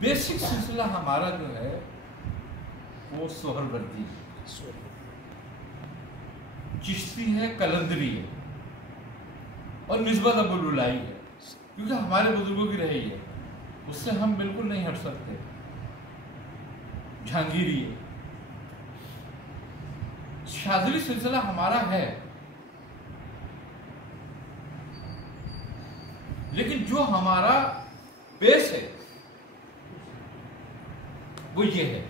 Basic سلسلہ ہمارا جو ہے وہ سہروردی ہے، چشتی ہے، قلندری ہے، اور نسبت ابوالعلائی ہے، کیونکہ ہمارے بزرگوں کی رہی ہے، اس سے ہم بالکل نہیں ہٹ سکتے. جہانگیری ہے. شاذلی سلسلہ ہمارا ہے، لیکن جو ہمارا بیس ہے وہ یہ ہے.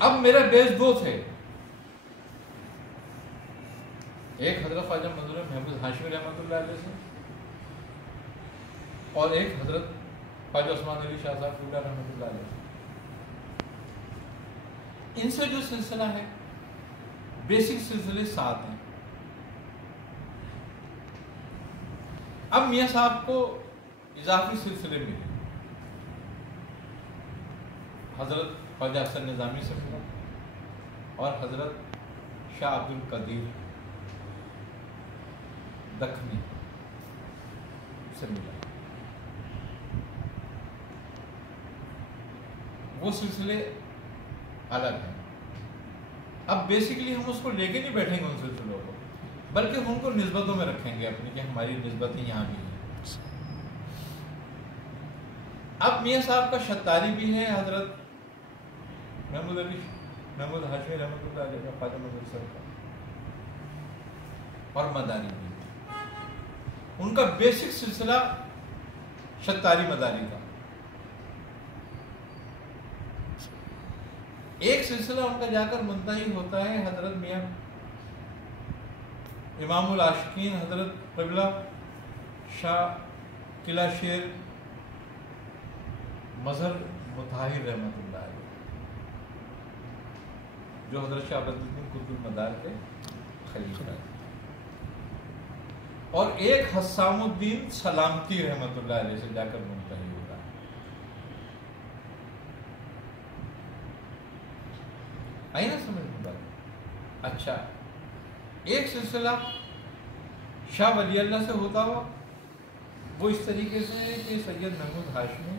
اب میرا بیس دو تھے، ایک حضرت خواجہ منظور محمود ہاشمی رحمۃ اللہ علیہ سے، اور ایک حضرت خواجہ عثمان علی شاہ صاحب پورا رحمۃ اللہ علیہ سے. ان سے جو سلسلہ ہے، بیسک سلسلے 7 ہیں. اب میاں صاحب کو اضافی سلسلے ملے، حضرت خواجہ حسن نظامی سے ملا اور حضرت شاہ عبد القدیر دکنی سے ملا. وہ سلسلے الگ ہیں. اب بیسیکلی ہم اس کو لے کے نہیں بیٹھیں گے ان سلسلوں کو، بلکہ ان کو نسبتوں میں رکھیں گے اپنی، کہ ہماری نسبتیں یہاں بھی ہیں. اب میاں صاحب کا شتاری بھی ہے، حضرت محمود ہاشمی رحمۃ اللہ علیہ کا، خواجہ منظور صاحب کا، اور مداری بھی. ان کا بیسک سلسلہ شتاری مداری کا. ایک سلسلہ ان کا جا کر منتہی ہوتا ہے حضرت میاں امام العاشقین حضرت قبلہ شاہ قلعہ شیر مظہر مطہر رحمۃ اللہ علیہ، جو حضرت شاہ عبد الدین قطب المدار کے خلیفہ ہیں. اور ایک حسام الدین سلامتی رحمۃ اللہ علیہ سے جا کر منتہی ہوتا ہے. آئی نا سمجھ میں بات؟ اچھا، ایک سلسلہ شاہ ولی اللہ سے ہوتا ہوا، وہ اس طریقے سے ہے کہ سید محمود ہاشمی،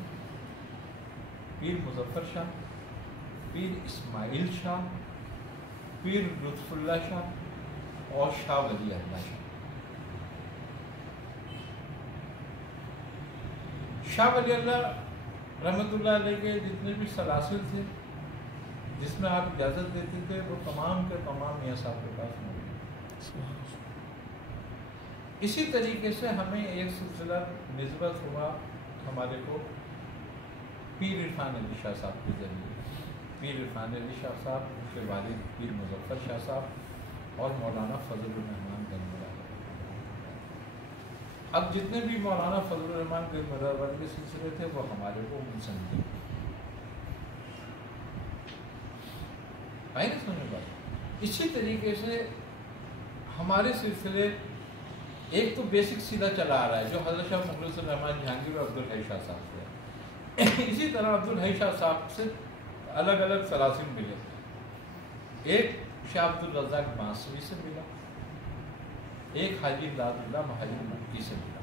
پیر مظفر شاہ، پیر اسماعیل شاہ، پیر لطف اللہ شاہ، اور شاہ ولی اللہ شاہ. شاہ ولی اللہ رحمۃ اللہ علیہ کے جتنے بھی سلاسل تھے جس میں آپ اجازت دیتے تھے، وہ تمام کے تمام میاں صاحب کے پاس موجود. اسی طریقے سے ہمیں ایک سلسلہ نسبت ہوا ہمارے کو پیر عرفان علی شاہ صاحب کے ذریعے. پیر عرفان علی شاہ صاحب، ان کے والد پیر مظفر شاہ صاحب، اور مولانا فضل الرحمان گنجوالہ. اب جتنے بھی مولانا فضل الرحمان گنجوالہ کے سلسلے تھے وہ ہمارے کو منسلک تھے. آئی نا سمجھ بات؟ اسی طریقے سے ہمارے سلسلے ایک تو بیسک سیدھا چلا آ رہا ہے جو حضرت شاہ مخلص الرحمان جہانگیر اور عبدالحی شاہ صاحب سے. اسی طرح عبدالحی شاہ صاحب سے الگ الگ سلاسل ملے. ایک شاہ عبد الرزاق بانسری سے ملا، ایک حاجی امداد اللہ مہاجر مکی سے ملا.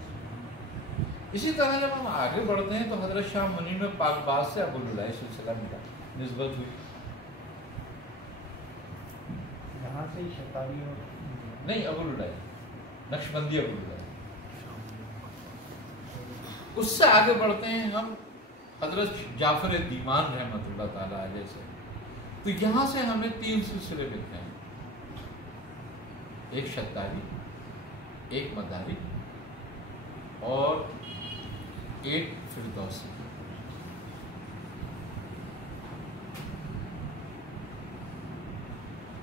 اسی طرح جب ہم آگے بڑھتے ہیں تو حضرت شاہ منیم پاک باز سے ابوالعلائی سلسلہ ملا، نسبت ہوئی. یہاں سے شتاری اور نہیں، ابوالعلائی نقشبندی ابوالعلائی. اس سے آگے بڑھتے ہیں ہم حضرت جعفر دیمان رحمۃ اللہ تعالیٰ علیہ سے. تو یہاں سے ہمیں 3 سلسلے ملتے ہیں، ایک شتاری، ایک مداری، اور ایک فردوسی.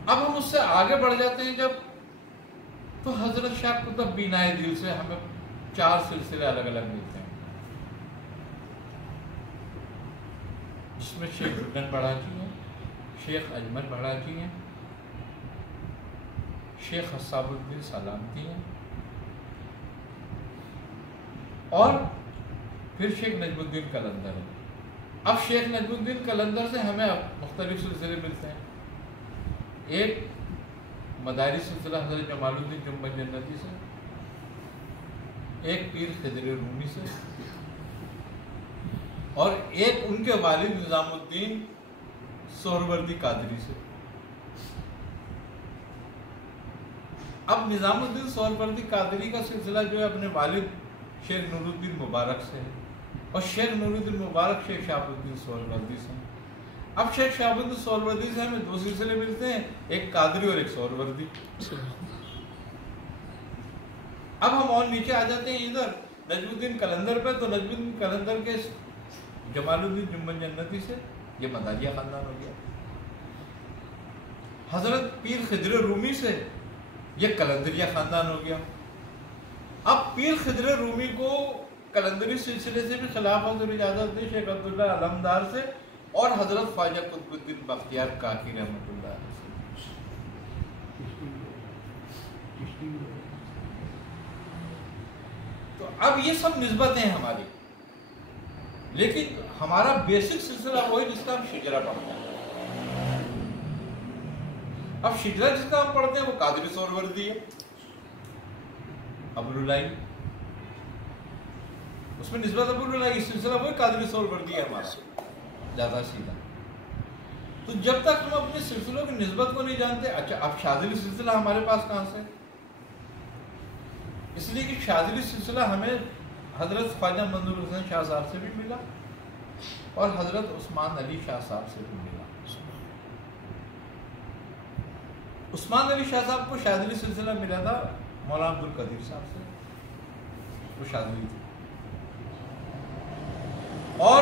اب ہم اس سے آگے بڑھ جاتے ہیں جب، تو حضرت شاہ قطب بینائے دل سے ہمیں 4 سلسلے الگ الگ ملتے ہیں، جس میں شیخ رکن بڑھاچی ہیں، شیخ اجمل بڑھاچی ہیں، شیخ حساب الدین سلامتی ہیں، اور پھر شیخ نجم الدین قلندر ہیں. اب شیخ نجم الدین قلندر سے ہمیں مختلف سلسلے ملتے ہیں. ایک مداری سلسلہ حضرت جمال الدین جنبن جنتی سے، ایک پیر خضر رومی سے اور ایک ان کے والد نظام الدین سہروردی قادری سے. اب نظام الدین سہروردی قادری کا سلسلہ جو ہے اپنے والد شیخ نور الدین مبارک سے ہے اور شیخ نور الدین مبارک شیخ شہاب الدین سہروردی سے. اب شیخ شہاب الدین سہروردی سے ہمیں دو سلسلے ملتے ہیں, ایک قادری اور ایک سہروردی. اب ہم اور نیچے آ جاتے ہیں ادھر نجم الدین قلندر پہ, تو نجم الدین قلندر کے جمال الدین جنبن جنتی سے یہ مداریہ خاندان ہو گیا. حضرت پیر خضر رومی سے یہ قلندریہ خاندان ہو گیا. اب پیر خضر رومی کو قلندری سلسلے سے بھی خلافت اور اجازت دی شیخ عبداللہ علمدار سے اور حضرت خواجہ قطب الدین بختیار کاکی رحمۃ اللہ علیہ سے. تو اب یہ سب نسبتیں ہیں ہماری, لیکن ہمارا بیسک سلسلہ وہی جس کا ہم شجرہ پڑھتے ہیں. اب شجرہ جس کا ہم پڑھتے ہیں وہ قادری سہروردی ہے, ابوالعلائی, اس میں نسبت ابوالعلائی, سلسلہ وہی قادری سہروردی ہے ہمارا, زیادہ سیدھا. تو جب تک ہم اپنے سلسلوں کی نسبت کو نہیں جانتے, اچھا اب شاذلی سلسلہ ہمارے پاس کہاں سے؟ اس لیے کہ شاذلی سلسلہ ہمیں حضرت خواجہ منظور حسین شاہ صاحب سے بھی ملا اور حضرت عثمان علی شاہ صاحب سے بھی ملا. عثمان علی شاہ صاحب کو شاذلی سلسلہ ملا تھا مولانا عبدالقدیر صاحب سے, وہ شاذلی تھے. اور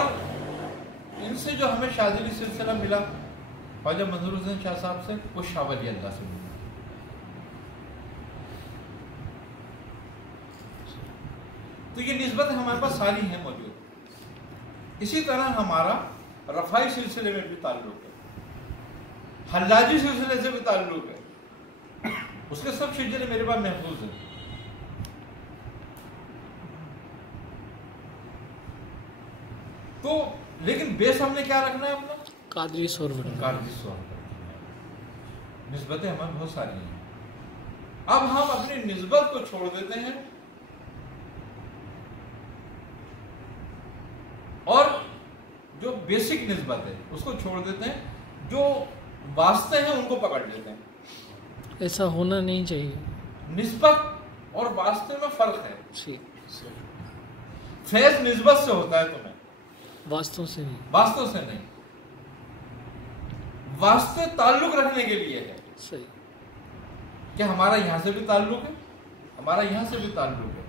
ان سے جو ہمیں شاذلی سلسلہ ملا خواجہ منظور حسین شاہ صاحب سے, وہ شاہ ولی اللہ سے ملا. تو یہ نسبت ہمارے پاس ساری ہیں موجود. اسی طرح ہمارا رفاعی سلسلے میں بھی تعلق ہے, حلاجی سلسلے سے بھی تعلق ہے, اس کے سب شجرے میرے پاس محفوظ ہیں. تو لیکن بیس ہم نے کیا رکھنا ہے اپنا؟ قادری سہروردی. قادری سہروردی. نسبتیں ہمیں بہت ساری ہیں. اب ہم اپنی نسبت کو چھوڑ دیتے ہیں اور جو بیسک نسبت ہے اس کو چھوڑ دیتے ہیں, جو واسطے ہیں ان کو پکڑ لیتے ہیں. ایسا ہونا نہیں چاہیے. نسبت اور واسطے میں فرق ہے. جی, فیض نسبت سے ہوتا ہے تمہیں, واسطوں سے نہیں. واسطوں سے نہیں. واسطے تعلق رکھنے کے لیے ہے. صحیح, کہ ہمارا یہاں سے بھی تعلق ہے, ہمارا یہاں سے بھی تعلق ہے.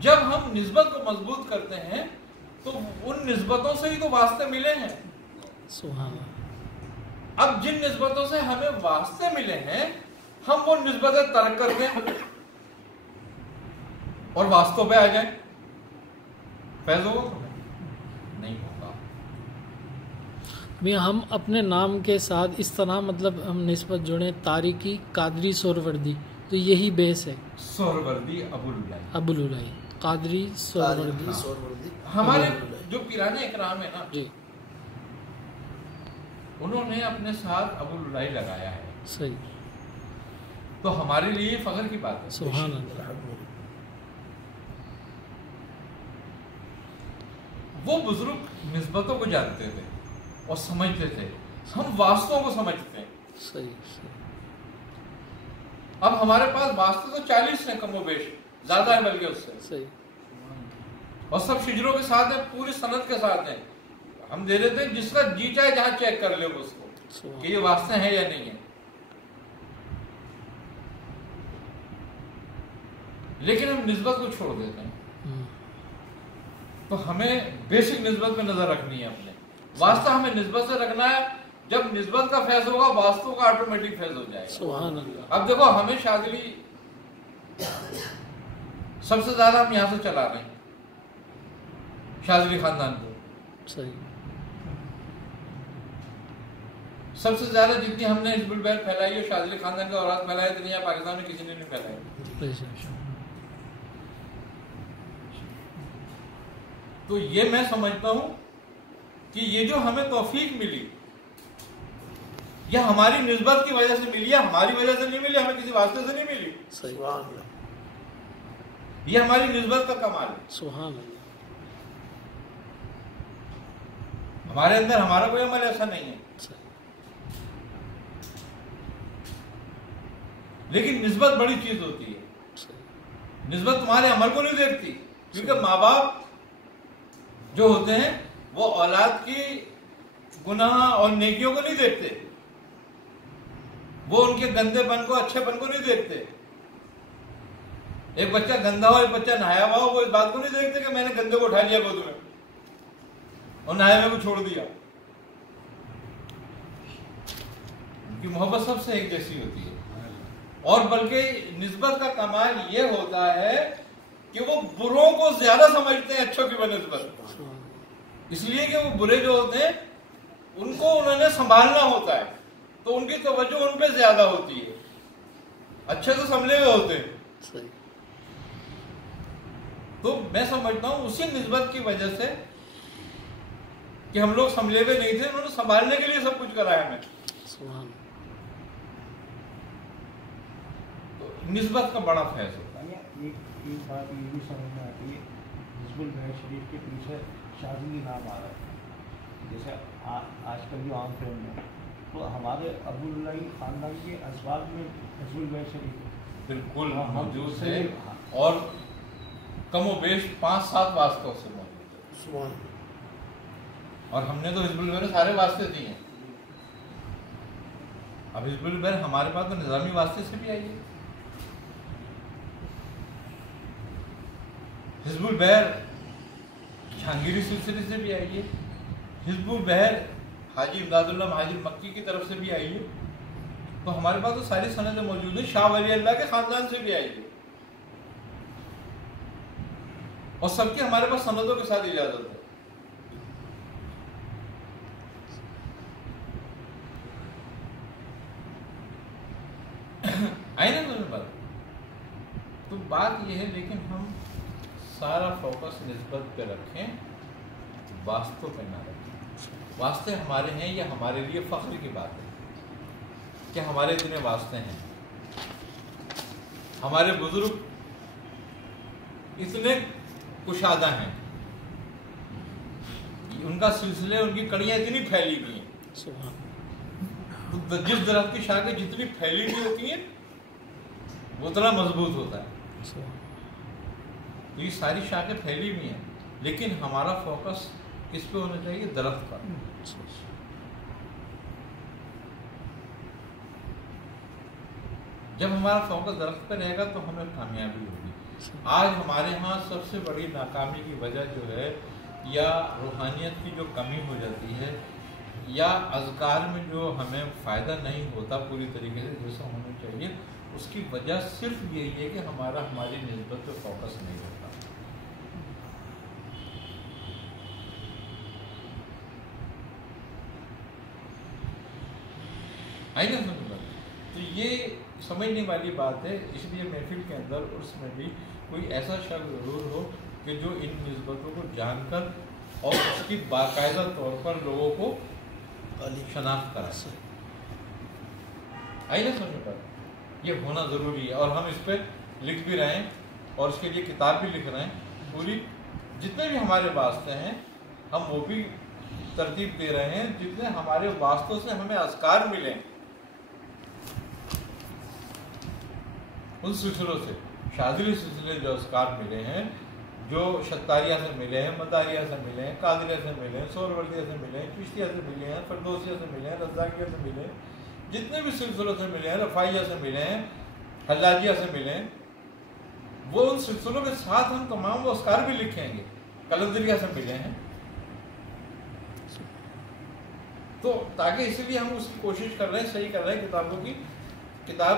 جب ہم نسبت کو مضبوط کرتے ہیں تو ان نسبتوں سے ہی تو واسطے ملے ہیں. سبحان اللہ. اب جن نسبتوں سے ہمیں واسطے ملے ہیں ہم وہ نسبتیں ترک کر دیں اور واسطوں پہ آ جائیں, فیض ہوگا نہیں ہوگا. ہم اپنے نام کے ساتھ اس طرح مطلب ہم نسبت جوڑیں تاریکی قادری سہروردی, تو یہی بیس ہے. سہروردی ابوالعلائی, ابوالعلائی قادری سہروردی. ہمارے جو پیرانے اکرام ہیں نا, جی, انہوں نے اپنے ساتھ ابوالعلائی لگایا ہے. صحیح, تو ہمارے لیے فخر کی بات ہے. سبحان اللہ. وہ بزرگ نسبتوں کو جانتے تھے اور سمجھتے تھے, ہم واسطوں کو سمجھتے ہیں. صحیح, صحیح. اب ہمارے پاس واسطے تو 40 ہیں کم و بیش, زیادہ ہے بلکہ اس سے. صحیح, اور سب شجروں کے ساتھ ہیں, پوری سند کے ساتھ ہیں. ہم دے دیتے ہیں جس کا جی چاہے جہاں چیک کر لے اس کو کہ یہ واسطے ہیں یا نہیں ہیں. لیکن ہم نسبت کو چھوڑ دیتے ہیں. تو ہمیں بیسک نسبت پہ نظر رکھنی ہے. اپنے واسطہ ہمیں نسبت سے رکھنا ہے. جب نسبت کا فیض ہوگا واسطوں کا آٹومیٹک فیض ہو جائے گا. سبحان اللہ. اب دیکھو ہمیں شاذلی سب سے زیادہ ہم یہاں سے چلا رہے ہیں, شاذلی خاندان کو. صحیح, سب سے زیادہ جتنی ہم نے حزب البیت پھیلائی ہے شاذلی خاندان کا اوراد پھیلایا اتنی ہے پاکستان میں کسی نے نہیں پھیلائی. تو یہ میں سمجھتا ہوں کہ یہ جو ہمیں توفیق ملی یہ ہماری نسبت کی وجہ سے ملی ہے, ہماری وجہ سے نہیں ملی, ہمیں کسی واسطے سے نہیں ملی. صحیح. یہ ہماری نسبت کا کمال ہے. سبحان اللہ. ہمارے اندر ہمارا کوئی عمل ایسا نہیں ہے, لیکن نسبت بڑی چیز ہوتی ہے. نسبت تمہارے عمل کو نہیں دیکھتی, کیونکہ ماں باپ جو ہوتے ہیں وہ اولاد کی گناہ اور نیکیوں کو نہیں دیکھتے, وہ ان کے گندے پن کو اچھے پن کو نہیں دیکھتے. ایک بچہ گندا ہو, ایک بچہ نہایا ہوا ہو, وہ اس بات کو نہیں دیکھتے کہ میں نے گندے کو اٹھا لیا گود میں اور نہایا ہوئے کو چھوڑ دیا. ان کی محبت سب سے ایک جیسی ہوتی ہے. اور بلکہ نسبت کا کمال یہ ہوتا ہے کہ وہ بروں کو زیادہ سمجھتے ہیں اچھوں کی بنسبت, اس لیے کہ وہ برے جو ہوتے ہیں ان کو انہوں نے سنبھالنا ہوتا ہے, تو ان کی توجہ ان پہ زیادہ ہوتی ہے. اچھے تو سنبھلے ہوئے ہوتے ہیں. تو میں سمجھتا ہوں اسی نسبت کی وجہ سے کہ ہم لوگ سنبھلے ہوئے نہیں تھے, انہوں نے سنبھالنے کے لیے سب کچھ کرا ہے ہمیں. نسبت کا بڑا فیض ہوتا ہے. ایک بات یہ بھی سمجھ میں آتی ہے, حزب البحر شریف کے پیچھے شاذلی نام آ رہا ہے, جیسے آج کل جو عام فلم ہے, تو ہمارے عبداللہ خاندان کے اسباب میں حزب البحر شریف بالکل موجود ہے, اور کم و بیش 5-7 واسطوں سے موجود ہے. اور ہم نے تو حزب البحر سارے واسطے دیے ہیں. اب حزب البحر ہمارے پاس تو نظامی واسطے سے بھی آئی ہے. حزب البحر جہانگیری سلسلے سے بھی آئی ہے. حزب البحر حاجی امداد اللہ مہاجر مکی کی طرف سے بھی آئی ہے. تو ہمارے پاس تو ساری سندیں موجود ہیں. شاہ ولی اللہ کے خاندان سے بھی آئی ہے, اور سب کی ہمارے پاس سندوں کے ساتھ اجازت ہے. آئی نا تمہیں بات. تو بات یہ ہے, لیکن ہم سارا فوکس نسبت پہ رکھیں, واسطوں پہ نہ رکھیں. واسطے ہمارے ہیں, یہ ہمارے لیے فخر کی بات ہے کہ ہمارے اتنے واسطے ہیں. ہمارے بزرگ اتنے کشادہ ہیں, ان کا سلسلے, ان کی کڑیاں اتنی پھیلی ہوئی ہیں. جس درخت کی شاخیں جتنی پھیلی ہوئی ہوتی ہیں وہ اتنا مضبوط ہوتا ہے. یہ ساری شاخیں پھیلی ہوئی ہیں, لیکن ہمارا فوکس کس پہ ہونا چاہیے؟ درخت پر. جب ہمارا فوکس درخت پہ رہے گا تو ہمیں کامیابی ہوگی. آج ہمارے ہاں سب سے بڑی ناکامی کی وجہ جو ہے, یا روحانیت کی جو کمی ہو جاتی ہے, یا اذکار میں جو ہمیں فائدہ نہیں ہوتا پوری طریقے سے جیسا ہونا چاہیے, اس کی وجہ صرف یہی ہے کہ ہماری نسبت پہ فوکس نہیں ہوتا. آئی نا سمجھ بات. تو یہ سمجھنے والی بات ہے. اس لیے محفل کے اندر اس میں بھی کوئی ایسا شخص ضرور ہو کہ جو ان نسبتوں کو جان کر اور اس کی باقاعدہ طور پر لوگوں کو شناخت کرا سکے. آئی نا سمجھ بات. یہ ہونا ضروری ہے, اور ہم اس پہ لکھ بھی رہے ہیں, اور اس کے لیے کتاب بھی لکھ رہے ہیں. پوری جتنے بھی ہمارے واسطے ہیں ہم وہ بھی ترتیب دے رہے ہیں, جتنے ہمارے واسطوں سے ہمیں اذکار ملیں ان سلسلوں سے. شاذلی سلسلے جو اذکار ملے ہیں, جو شتاریہ سے ملے ہیں, مداریہ سے ملے ہیں, قادریہ سے ملے ہیں, سہروردیہ سے ملے ہیں, چشتیہ سے ملے ہیں, فردوسیہ سے ملے ہیں, رزاقیہ سے ملے ہیں, جتنے بھی سلسلوں سے ملے ہیں, رفاعیہ سے ملے ہیں, حلاجیہ سے ملے ہیں, وہ ان سلسلوں کے ساتھ ہم تمام وہ اذکار بھی لکھیں گے. قلندریہ سے ملے ہیں, تو تاکہ اس لیے ہم اس کی کوشش کر رہے ہیں, صحیح کر رہے ہیں کتاب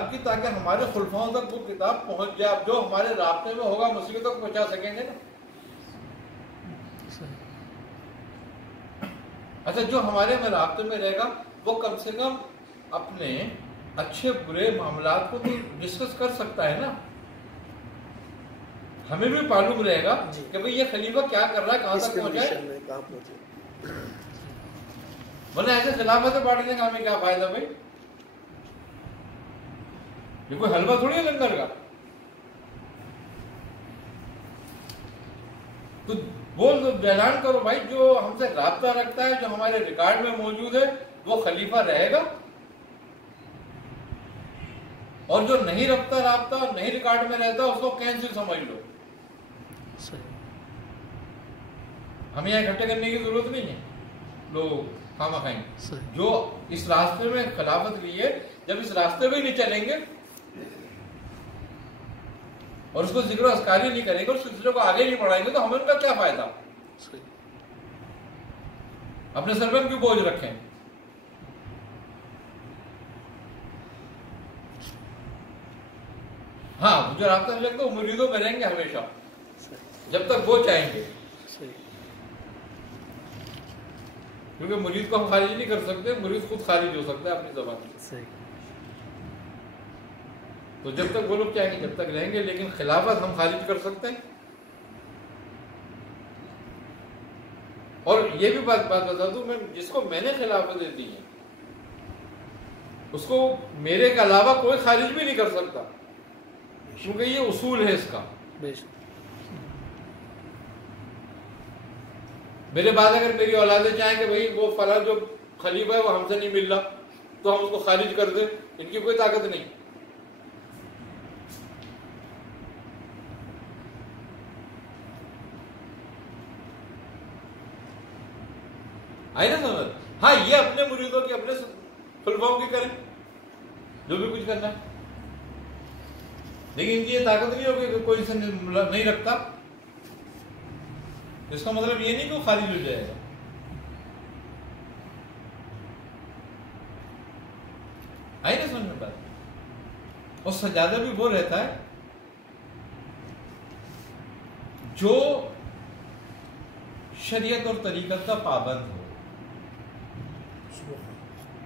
کی, تاکہ ہمارے خلفاؤں تک وہ کتاب پہنچ جائے. اب جو ہمارے رابطے میں ہوگا مسیح تک پہنچا سکیں گے نا. اچھا, جو ہمارے میں رابطے میں رہے گا وہ کم سے کم اپنے اچھے برے معاملات کو تو ڈسکس کر سکتا ہے نا. ہمیں بھی معلوم رہے گا کہ بھئی یہ خلیفہ کیا کر رہا ہے, کہاں تک پہنچا ہے. ورنہ ایسے خلافت بانٹنے کا ہمیں کیا فائدہ بھائی؟ یہ کوئی حلوہ تھوڑی ہے لنگر کا. تو بول دو، اعلان کرو بھائی، جو ہم سے رابطہ رکھتا ہے، جو ہمارے ریکارڈ میں موجود ہے، وہ خلیفہ رہے گا، اور جو نہیں رکھتا رابطہ، نہیں ریکارڈ میں رہتا، اس کو کینسل سمجھ لو. ہمیں یہاں اکٹھے کرنے کی ضرورت نہیں ہے لوگ خامہ خائیں. جو اس راستے میں خلافت لی ہے، جب اس راستے پہ نہیں چلیں گے اور اس کو ذکر و اذکاری نہیں کریں گے اور سلسلے کو آگے نہیں بڑھائیں گے، تو ہمیں ان کا کیا فائدہ؟ اپنے سر پہ ہم کیوں بوجھ رکھیں؟ ہاں، مجھے رابطہ نہیں لگتا، مریدوں میں رہیں گے ہمیشہ جب تک وہ چاہیں گے، کیونکہ مرید کو ہم خارج نہیں کر سکتے، مرید خود خارج ہو سکتا ہے اپنی زبان سے. تو جب تک وہ لوگ چاہیں گے جب تک رہیں گے، لیکن خلافت ہم خارج کر سکتے ہیں. اور یہ بھی بات بتا دوں، میں جس کو میں نے خلافتیں دی ہیں اس کو میرے کے علاوہ کوئی خارج بھی نہیں کر سکتا، کیونکہ یہ اصول ہے اس کا. میرے بعد اگر میری اولادیں چاہیں کہ بھئی وہ فلاں جو خلیفہ ہے وہ ہم سے نہیں مل رہا، تو ہم اس کو خارج کر دیں، ان کی کوئی طاقت نہیں. آئی نا سمجھ؟ ہاں، یہ اپنے مریدوں کی، اپنے خلفاؤں کی کریں جو بھی کچھ کرنا ہے، لیکن ان کی یہ طاقت نہیں ہوگی کہ کوئی سے نہیں رکھتا. اس کا مطلب یہ نہیں کہ وہ خارج ہو جائے گا. آئی نا سمجھ میں بات؟ اور سجادہ بھی وہ رہتا ہے جو شریعت اور طریقت کا پابند ہو،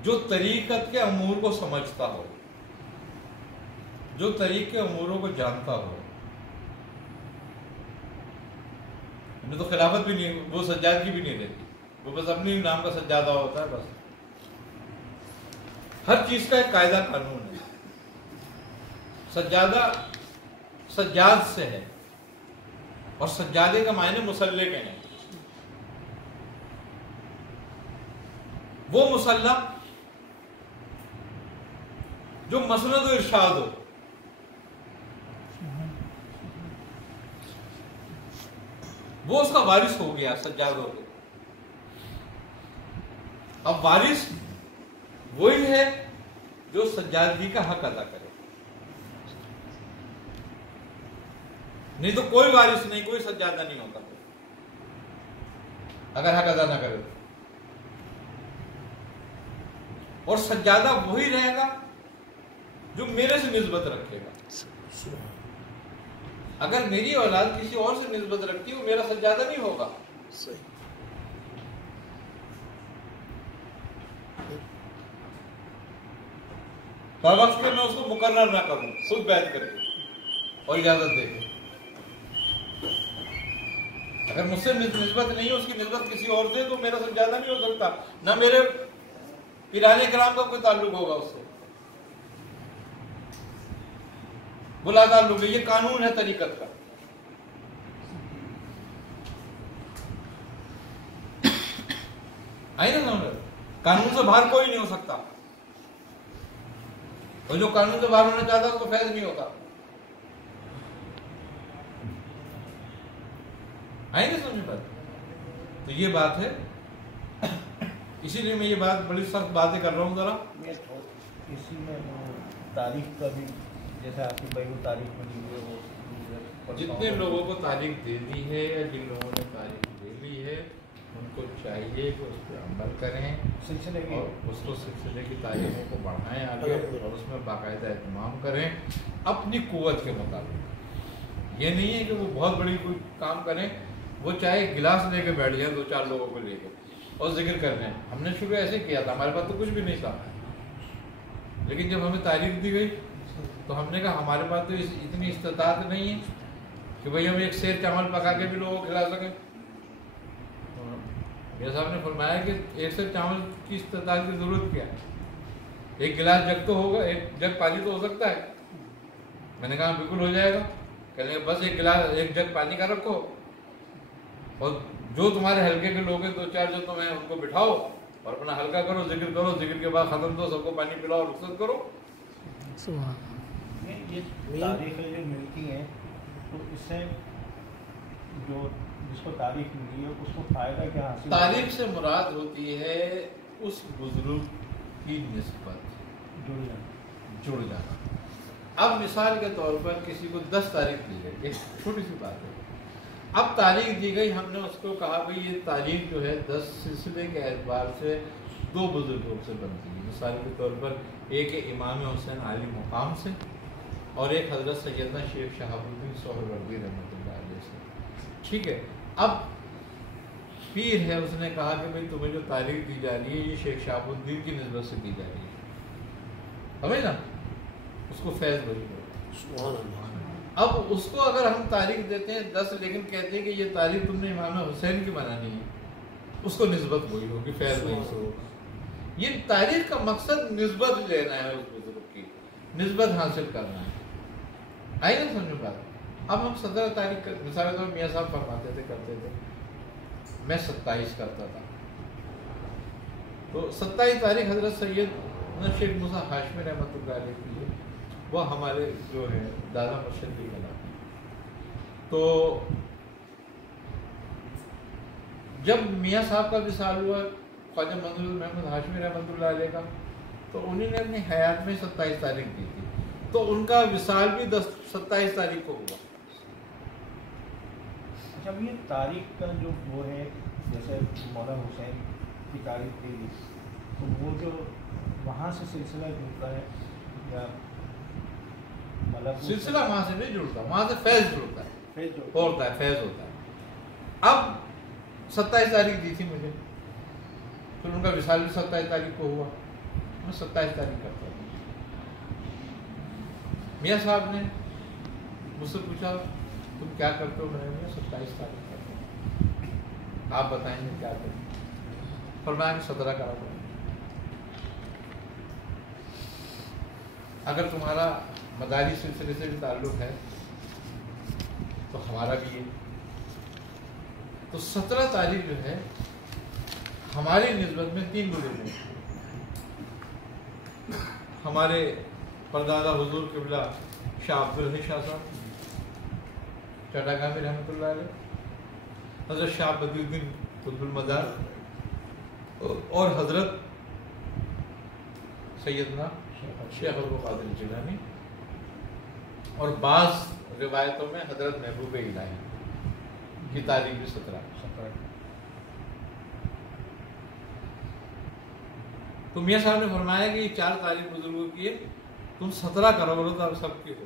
جو طریقت کے امور کو سمجھتا ہو، جو طریق کے اموروں کو جانتا ہو. ہمیں تو خلافت بھی نہیں، وہ سجادگی بھی نہیں رہتی، وہ بس اپنی نام کا سجادہ ہوتا ہے. بس ہر چیز کا ایک قاعدہ قانون ہے. سجادہ سجاد سے ہے، اور سجادے کا معنی مسلح کے ہیں. وہ مسلح جو مسند و ارشاد ہو، وہ اس کا وارث ہو گیا، سجاد ہو گیا. اب وارث وہی ہے جو سجادگی کا حق ادا کرے، نہیں تو کوئی وارث نہیں، کوئی سجادہ نہیں ہوتا اگر حق ادا نہ کرے. اور سجادہ وہی رہے گا جو میرے سے نسبت رکھے گا. اگر میری اولاد کسی اور سے نسبت رکھتی ہے وہ میرا سجادہ نہیں ہوگا. وقت کے میں اس کو مقرر نہ کروں، خود بیعت کر کے اور اجازت دے کے. اگر مجھ سے نسبت نہیں ہے، اس کی نسبت کسی اور سے، تو میرا سجادہ نہیں ہو سکتا، نہ میرے پیران کرام کا کوئی تعلق ہوگا اس سے، بلا تعلق ہے. یہ قانون ہے طریقت کا. آئی نا سمجھ؟ قانون سے باہر کوئی نہیں ہو سکتا، اور جو قانون سے باہر ہونا چاہتا ہے اس کو فیض نہیں ہوتا. آئی نا سمجھ بات؟ تو یہ بات ہے، اسی لیے میں یہ بات بڑی سخت باتیں کر رہا ہوں. ذرا اسی میں تاریخ کا بھی، جیسے آپ کی بھائی تاریخ میں وہ جتنے لوگوں کو تاریخ دے دی ہے یا جن لوگوں نے تاریخ دے لی ہے، ان کو چاہیے کہ اس پہ عمل کریں، سلسلے کی، اور اس کو سلسلے کی تاریخوں کو بڑھائیں آگے، اور اس میں باقاعدہ اہتمام کریں اپنی قوت کے مطابق. یہ نہیں ہے کہ وہ بہت بڑی کوئی کام کریں، وہ چاہے گلاس لے کے بیٹھ جائیں 2-4 لوگوں کو لے کے اور ذکر کر رہے ہیں. ہم نے شروع ایسے کیا تھا، ہمارے پاس تو کچھ بھی نہیں تھا، لیکن جب ہمیں تاریخ دی گئی تو ہم نے کہا ہمارے پاس تو اتنی استطاعت نہیں ہے کہ بھئی ہم ایک سیر چاول پکا کے بھی لوگوں کو کھلا سکیں. میرے صاحب نے فرمایا کہ ایک سیر چاول کی استطاعت کی ضرورت کیا ہے، ایک گلاس جگ تو ہوگا، ایک جگ پانی تو ہو سکتا ہے. میں نے کہا بالکل ہو جائے گا. کہنے بس ایک گلاس، ایک جگ پانی کا رکھو. اور جو تمہارے حلقے کے لوگ ہیں 2-4 جو تمہیں ان کو بٹھاؤ اور اپنا حلقہ کرو، ذکر کے بعد ختم دو، سب کو پانی پلاؤ، رخصت کرو. یہ تاریخیں جو ملتی ہیں تو اس سے جو جس کو تاریخ ملی ہے اس کو فائدہ کیا حاصل؟ تاریخ سے مراد ہوتی ہے اس بزرگ کی نسبت، جڑ جانا. اب مثال کے طور پر کسی کو 10 تاریخ دی گئی، ایک چھوٹی سی بات ہے. اب تاریخ دی گئی، ہم نے اس کو کہا بھائی یہ تاریخ جو ہے 10 سلسلے کے اعتبار سے 2 بزرگوں سے بنتی ہے. مثال کے طور پر ایک امام حسین عالی مقام سے اور ایک حضرت سیدنا شیخ شہاب الدین سہروردی رحمۃ اللہ علیہ سے. ٹھیک ہے. اب پیر ہے، اس نے کہا کہ بھائی تمہیں جو تاریخ دی جا رہی ہے یہ شیخ شہاب الدین کی نسبت سے دی جا رہی ہے، سمجھ نا، اس کو فیض وہی ہو. اب اس کو اگر ہم تاریخ دیتے ہیں 10 لیکن کہتے ہیں کہ یہ تاریخ تم نے امام حسین کی بنانی ہے، اس کو نسبت وہی ہوگی، فیض وہی سے ہوگا. یہ تاریخ کا مقصد نسبت لینا ہے، اس بزرگ کی نسبت حاصل کرنا ہے. آئی نا سمجھو بات. اب ہم 17 تاریخ مثال طور میاں صاحب فرماتے تھے، کرتے تھے، میں 27 کرتا تھا. تو 27 تاریخ حضرت سید شیخ موسیٰ ہاشمی رحمۃ اللہ علیہ کی ہے، وہ ہمارے جو ہے دادا مرشد بھی بنا. تو جب میاں صاحب کا وصال ہوا خواجہ منظور محمد ہاشمی رحمۃ اللہ علیہ کا، تو انہوں نے اپنی حیات میں 27 تاریخ دی تھی، تو ان کا وصال بھی 27 تاریخ کو ہوا. اچھا، یہ تاریخ کا جو وہ ہے، جیسے مولانا حسین کی تاریخ کے لیے، تو وہ جو وہاں سے سلسلہ جڑتا ہے یا مطلب سلسلہ وہاں سے نہیں جڑتا، وہاں سے فیض جڑتا ہے، ہوتا ہے، فیض ہوتا ہے. اب 27 تاریخ دی تھی مجھے، پھر ان کا وصال بھی 27 تاریخ کو ہوا، میں 27 تاریخ کرتا ہوں. میاں صاحب نے مجھ سے پوچھا تم کیا کرتے ہو؟ میں نے 27 تاریخ کرتا ہوں. آپ بتائیں گے کیا کریں؟ فرمایا کہ 17 کرا دو. اگر تمہارا مداری سلسلے سے بھی تعلق ہے تو ہمارا بھی ہے. تو 17 تاریخ جو ہے ہماری نسبت میں 3 بزرگ ہیں. ہمارے پردادا حضور قبلہ شاہ عبدالحی شاہ صاحب چٹاگامی رحمۃ اللہ علیہ، حضرت شاہ بدی الدین قطب المزار، اور حضرت سیدنا شیخ عبدالقادر جیلانی، اور بعض روایتوں میں حضرت محبوب الہی کی تاریخ بھی 17. تو میاں صاحب نے فرمایا کہ یہ 4 تاریخ بزرگوں کی ہے، تم 17 کرو بولو تو اب سب کی ہو.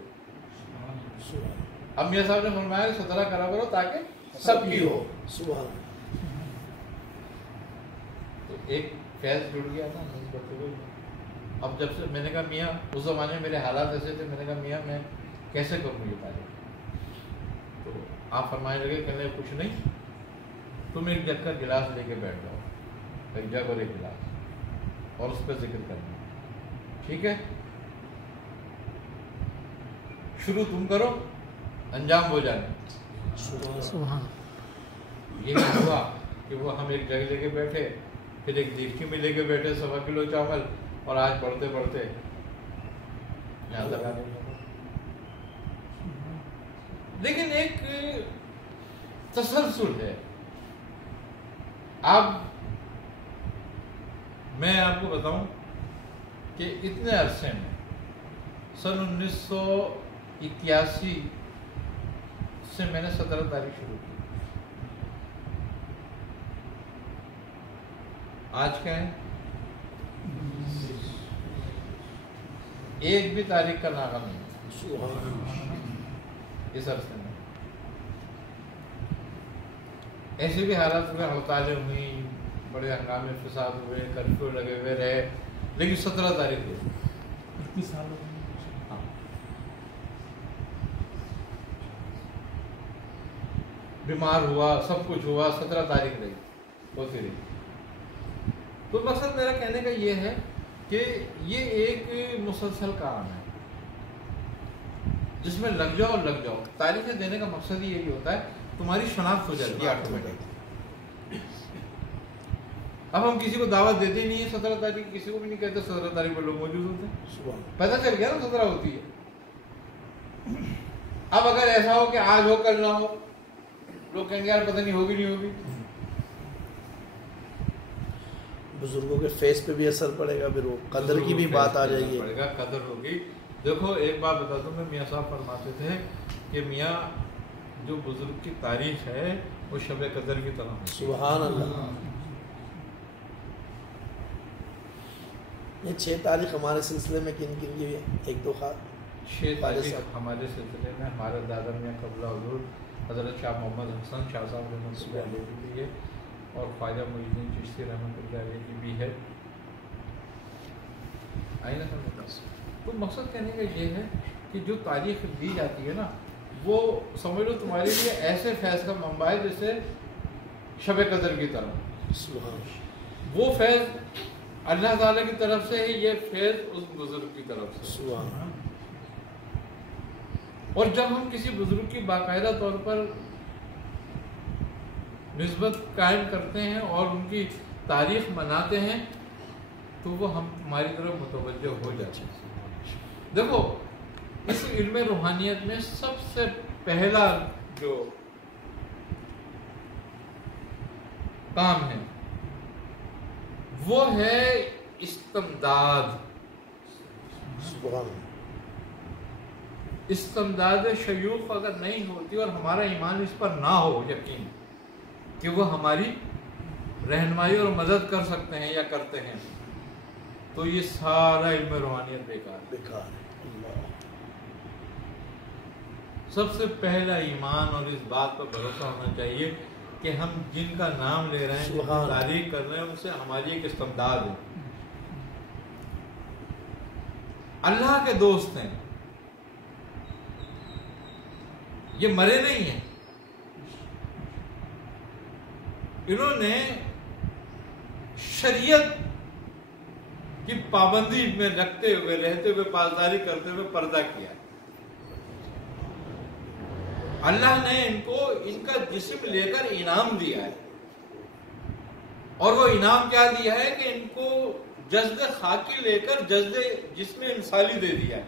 اب میاں صاحب نے فرمایا کہ 17 کرا کرو تاکہ سب کی ہو. تو ایک فیض جڑ گیا نا نسبت ہو گئی. اب جب سے میں نے کہا میاں، اس زمانے میں میرے حالات ایسے تھے، میں نے کہا میاں میں کیسے کروں یہ تاریخ؟ تو آپ فرمانے لگے، کہنے کچھ نہیں، تم ایک جگ کا گلاس لے کے بیٹھ جاؤ، ایک جگ اور ایک گلاس، اور اس پہ ذکر کرنا. ٹھیک ہے، شروع تم کرو، انجام ہو جانا. یہ ہوا کہ وہ ہم ایک جگہ لے کے بیٹھے، پھر ایک دیگچی میں لے کے بیٹھے 1.25 کلو چاول، اور آج پڑھتے پڑھتے یہاں تک آ گئے. لیکن ایک تسلسل ہے. اب میں آپ کو بتاؤں کہ اتنے عرصے میں سن 1981 سے میں نے 17 تاریخ شروع کی. آج کیا ہے؟ ایک بھی تاریخ کا ناغہ نہیں اس عرصے میں. ایسے بھی حالات میں ہڑتالیں ہوئی، بڑے ہنگامے فساد ہوئے، کرفیو لگے ہوئے رہے، لیکن 17 تاریخ ہوئی. 21 سال ہو گئے. بیمار ہوا، سب کچھ ہوا، 17 تاریخ رہی، ہوتی رہی. تو مقصد میرا کہنے کا یہ ہے کہ یہ ایک مسلسل کام ہے جس میں لگ جاؤ. تاریخیں دینے کا مقصد ہی یہی ہوتا ہے تمہاری شناخت ہو جاتی ہے آٹومیٹک. اب ہم کسی کو دعوت دیتے نہیں ہیں 17 تاریخ، کسی کو بھی نہیں کہتے 17 تاریخ پر لوگ موجود ہوتے ہیں. پتہ چل گیا نا 17 ہوتی ہے. اب اگر ایسا ہو کہ آج ہو کل نہ ہو، لوگ کہیں گے یار پتہ نہیں ہوگی نہیں ہوگی. بزرگوں کے فیس پہ بھی اثر پڑے گا، پھر وہ قدر کی بھی بات آ جائے گی. قدر ہوگی. دیکھو ایک بات بتا دوں میں، میاں صاحب فرماتے تھے کہ میاں جو بزرگ کی تاریخ ہے وہ شب قدر کی طرح ہے. سبحان اللہ. یہ 6 تاریخ ہمارے سلسلے میں کن کن کی ہے؟ ایک دو خاص 6 تاریخ ہمارے سلسلے میں ہمارے دادا میاں قبلہ حضور حضرت شاہ محمد حسن شاہ صاحب رحمۃ اللہ علیہ کی بھی ہے، اور خواجہ معین الدین چشتی رحمۃ اللہ علیہ کی بھی ہے. آئی نا سمجھ؟ تو مقصد کہنے کا یہ ہے کہ جو تاریخ دی جاتی ہے نا وہ سمجھ لو تمہارے لیے ایسے فیض کا منبع ہے جیسے شب قدر کی طرح. وہ فیض اللہ تعالیٰ کی طرف سے ہے، یہ فیض اس بزرگ کی طرف سے. اور جب ہم کسی بزرگ کی باقاعدہ طور پر نسبت قائم کرتے ہیں اور ان کی تاریخ مناتے ہیں تو وہ ہم ہماری طرف متوجہ ہو جاتے ہیں. دیکھو اس علم روحانیت میں سب سے پہلا جو کام ہے وہ ہے استمداد. استمداد شیوخ اگر نہیں ہوتی اور ہمارا ایمان اس پر نہ ہو یقین کہ وہ ہماری رہنمائی اور مدد کر سکتے ہیں یا کرتے ہیں تو یہ سارا علم روحانیت بیکار ہے. سب سے پہلا ایمان اور اس بات پر بھروسہ ہونا چاہیے کہ ہم جن کا نام لے رہے ہیں، جن کی تعریف کر رہے ہیں، ان سے ہماری ایک استمداد ہے. اللہ کے دوست ہیں، یہ مرے نہیں ہیں. انہوں نے شریعت کی پابندی میں رکھتے ہوئے رہتے ہوئے پاسداری کرتے ہوئے پردہ کیا. اللہ نے ان کو ان کا جسم لے کر انعام دیا ہے، اور وہ انعام کیا دیا ہے کہ ان کو جسد خاکی لے کر جسد جسم انسانی دے دیا ہے.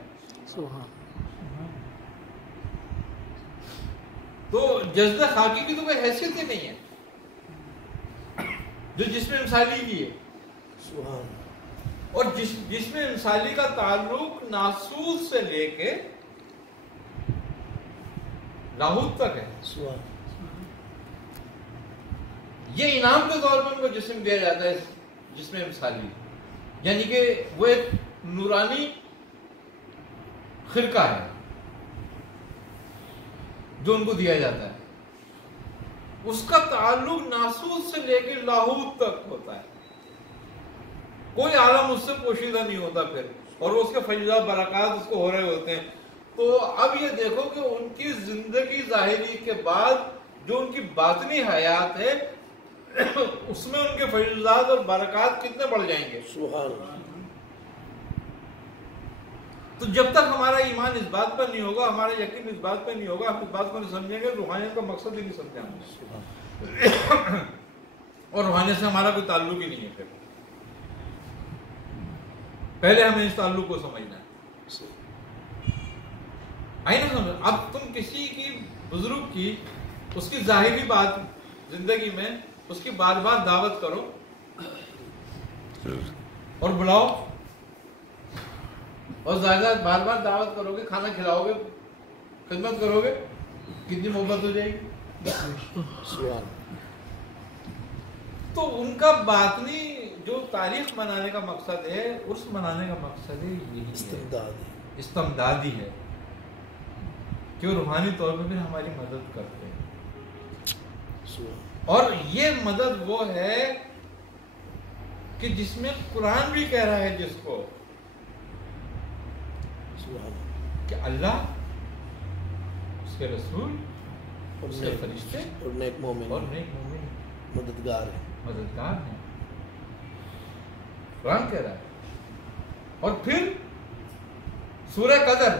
تو جسد خاکی کی تو کوئی حیثیت ہی نہیں ہے جو جسم انسانی کی ہے. اور جسم انسانی کا تعلق ناسوت سے لے کے لاہوت تک ہے. یہ انعام کے طور پر ان کو جسم دیا جاتا ہے جسم مثالی، یعنی کہ وہ ایک نورانی خرقہ ہے جو ان کو دیا جاتا ہے. اس کا تعلق ناسوت سے لے کے لاہوت تک ہوتا ہے. کوئی عالم اس سے پوشیدہ نہیں ہوتا پھر، اور اس کے فیضات برکات اس کو ہو رہے ہوتے ہیں. تو اب یہ دیکھو کہ ان کی زندگی ظاہری کے بعد جو ان کی باطنی حیات ہے اس میں ان کے فیضات اور برکات کتنے بڑھ جائیں گے. سبحان اللہ. تو جب تک ہمارا ایمان اس بات پر نہیں ہوگا، ہمارا یقین اس بات پر نہیں ہوگا، ہم اس بات کو نہیں سمجھیں گے، روحانیت کا مقصد ہی نہیں سمجھیں گے. اور روحانیت سے ہمارا کوئی تعلق ہی نہیں ہے. پھر پہلے ہمیں اس تعلق کو سمجھنا ہے. آئی نا سمجھ؟ اب تم کسی کی بزرگ کی اس کی ظاہری بات زندگی میں اس کی بار بار دعوت کرو اور بلاؤ، اور زیادہ بار بار دعوت کرو گے، کھانا کھلاؤ گے، خدمت کرو گے، کتنی محبت ہو جائے گی. تو ان کا باطنی جو تاریخ منانے کا مقصد ہے، عرس منانے کا مقصد ہے یہی استمدادی ہے کہ وہ روحانی طور پر بھی ہماری مدد کرتے ہیں. اور یہ مدد وہ ہے کہ جس میں قرآن بھی کہہ رہا ہے جس کو کہ اللہ، اس کے رسول، اس کے فرشتے اور نیک مومن مددگار ہیں. قرآن کہہ رہا ہے. اور پھر سورہ قدر